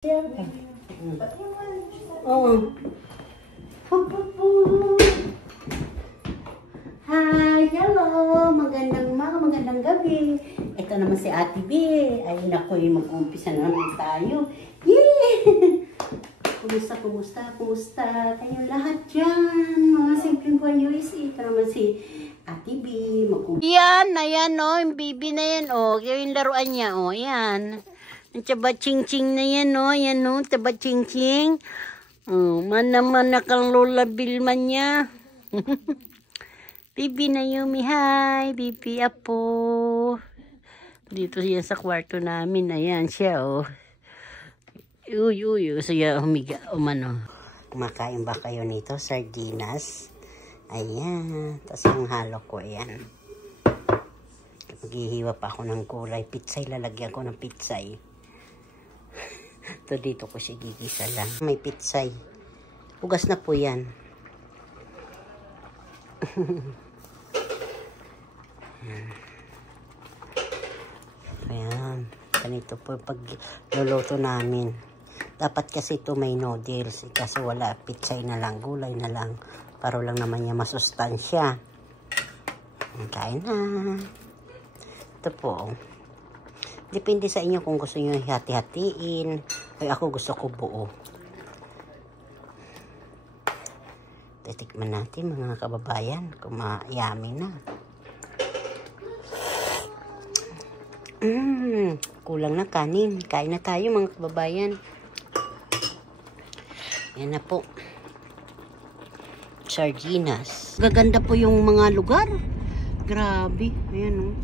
Oh. Hi, hello. Magandang gabi. Ito naman si Ate B. Ay, naku, mag-umpisa na naman tayo. Yay! Kumusta? Kayong lahat dyan. Mga simpleng buhay USA. Ito naman si Ate B. Yan, ayan o. Yung baby na yan o. Yung laruan niya o. Yan. Ang taba-ching-ching na yan o. Yan o. Taba-ching-ching. Oh, mana-mana kang Lola Bilman niya. Bibi na Yumi, hi. Bibi Apo. Dito siya sa kwarto namin. Ayan siya o. Uy. Siya humiga. Umano. Kumakain ba kayo nito? Sardinas. Ayan. Tapos yung halo ko. Ayan. Maghihiwa pa ako ng kulay. Pitsay. Lalagyan ko ng pitsay. Ito dito ko siya gigisa lang. May pitsay. Hugas na po yan. Ayan. Ganito po pag luluto namin. Dapat kasi ito may noodles. Kasi wala. Pitsay na lang. Gulay na lang. Para lang naman niya masustansya. Kain na. Ito po. Depende sa inyo kung gusto nyo hati-hatiin. Ay ako gusto ko buo. Titikman natin mga kababayan. Kung yummy na. Kulang na kanin. Kain na tayo mga kababayan. Yan na po. Sardinas. Gaganda po yung mga lugar. Grabe. Ayan o.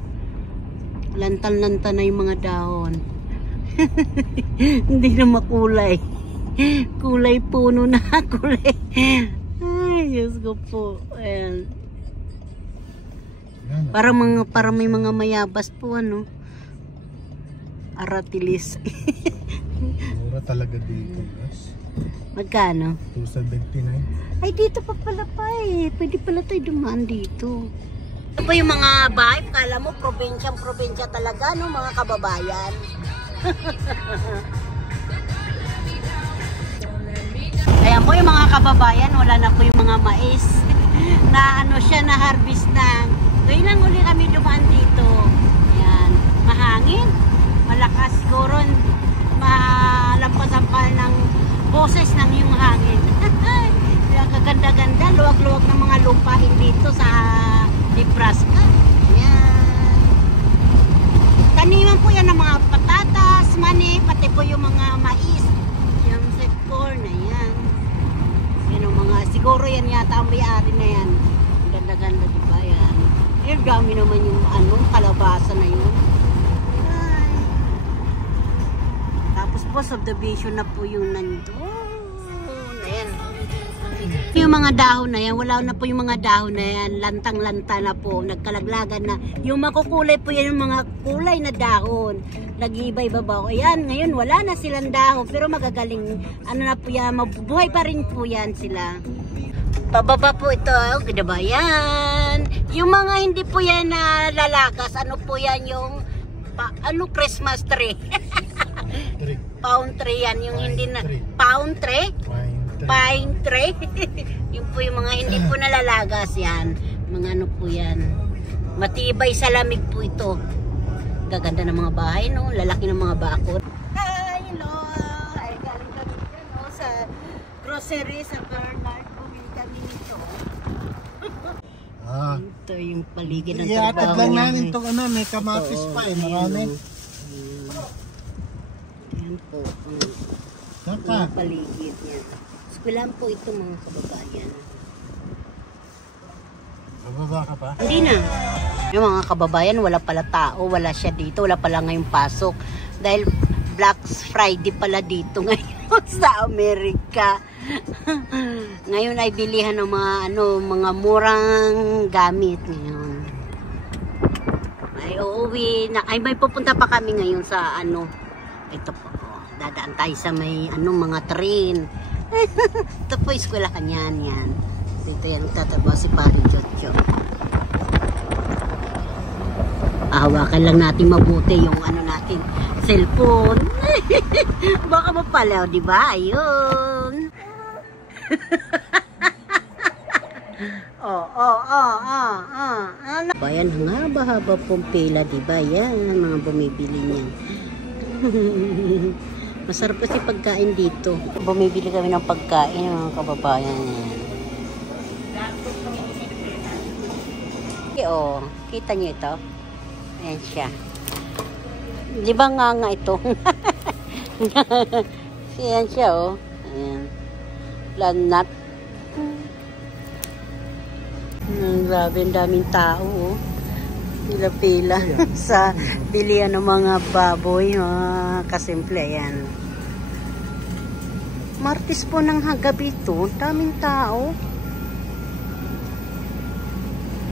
Lantan-lantan na yung mga dahon. Hindi na makulay. Kulay puno na. Kulay. Ay, Diyos ko po. Ayan. Para may mga mayabas po, ano. Aratilis. Mura talaga dito, guys. Magkano? 279. Ay, dito pa pala pa eh. Pwede pala tayo dumaan dito. Ito po yung mga bahay. Kala mo, probinsya talaga, no, mga kababayan. Ayan po yung mga kababayan. Wala na po yung mga mais. Na ano siya, na harvest na. Ngayon lang uli kami dumaan dito. Ayan. Mahangin. Malakas siguro. Malampasan pa ng boses ng yung hangin. Kaganda-ganda. Luwag-luwag ng mga lupain dito sa Nebraska. Yan. Taniman po yan ng mga patatas, mani, pati po yung mga mais. Yung sweet corn na yan. Yan ang mga, siguro yan yata ang may-ari na yan. Ganda-ganda diba yan. Yung dami naman yung kalabasa na yun. Ay. Tapos po subdivision na po yung nandun. Ayan. Yung mga dahon na yan, wala na po yung mga dahon na yan, lantang-lanta na po, nagkalaglagan na. Yung makukulay po yan, yung mga kulay na dahon, nag-iiba-iba ba? Ayan, ngayon wala na silang dahon, pero magagaling, ano na po yan, mabubuhay pa rin po yan sila. Pababa po ito, diba yan? Yung mga hindi po yan na lalagas, ano po yan yung, Christmas tree? Pound tree yan, yung hindi na, pound tree? Pine tree. Yung po yung mga hindi po nalalagas yan. Mga ano po yan. Matibay sa lamig po ito. Gaganda ng mga bahay, no? Lalaki ng mga bakod. Hi, hello. Ay, galing kami dyan, no? Sa grocery, sa Bernard. Bumili kami nito. Ito yung paligid ng trabaho. Iatag lang namin itong may kamatis pa eh. Marami. Yan po. Saka. Yung paligid yan. Eskwelahan po ito mga kababayan. Bababa ka pa? Hindi na. Yung mga kababayan, wala pala tao, wala siya dito, wala pala ngayong pasok. Dahil Black Friday pala dito ngayon sa Amerika. Ngayon ay bilihan ng mga murang gamit ngayon. Ay uuwi na, ay may pupunta pa kami ngayon sa ito po. Dadaan tayo sa may mga train. Ito po eskwelahan yan. Dito yan tatrabaho si Pari Jojo. Hawakan lang natin mabuti yung ano natin, cellphone. Baka mapalaw, di ba? Ayun. Ano? Bayan, haba-haba pong pila, di ba? Yan, mga bumibili niyan. Masarap kasi pagkain dito. Bumibili kami ng pagkain, mga kababayan. Oh, kita niyo ito? Ayan siya. Di ba nga ito? Ayan siya, oh. Ayan. Lanat. Grabe, ang daming tao, oh. Pila-pila sa bilihan ng mga baboy, mga kasimple. Ayan. Martes po ng gabi ito, daming tao.